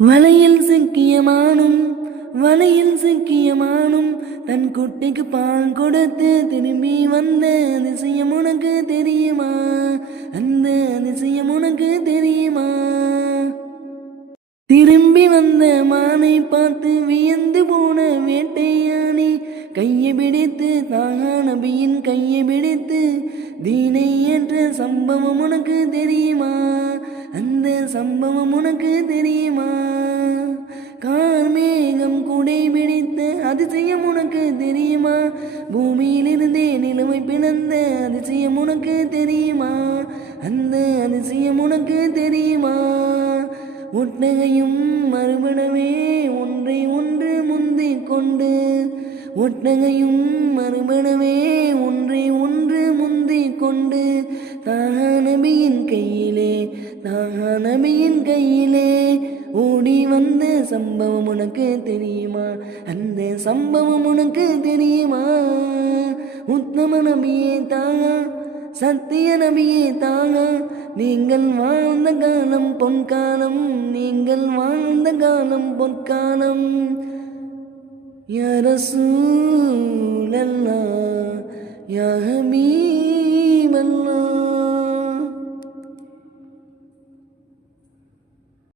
வலையில் சிக்கிய மானும் வலையில் சிக்கிய மானும் தன் குட்டிக்கு பால் கொடுத்து திரும்பி வந்த அதிசயம் உனக்கு தெரியுமா? அந்த அதிசயம் உனக்கு தெரியுமா? திரும்பி வந்த மானை பார்த்து வியந்து போன வேட்டையானி கையை பிடித்து தாகா நபியின் கையை பிடித்து தீனை ஏற்ற சம்பவம் உனக்கு தெரியுமா? சம்பவம் உனக்கு தெரியுமா? கார்மேகம் குடை பிடித்த அதிசயம் உனக்கு தெரியுமா? பூமியிலிருந்தே நிலுவை பிளந்த அதிசயம் உனக்கு தெரியுமா? அந்த அதிசயம் உனக்கு தெரியுமா? ஒட்டகையும் மறுபடவே ஒன்றை ஒன்று முந்திக் கொண்டு ஒட்டகையும் மறுபடவே ஒன்றை தாகா நபியின் கையிலே தாகா நபியின் கையிலே. ஓடி வந்த சம்பவம் உனக்கு தெரியுமா? அந்த சம்பவம் உனக்கு தெரியுமா? உத்தம நபியே தாகா சத்திய நபியே தாகா நீங்கள் வாழ்ந்த காலம் பொன்காலம் நீங்கள் வாழ்ந்த காலம் பொற்காலம் யாரசூலல்லா யா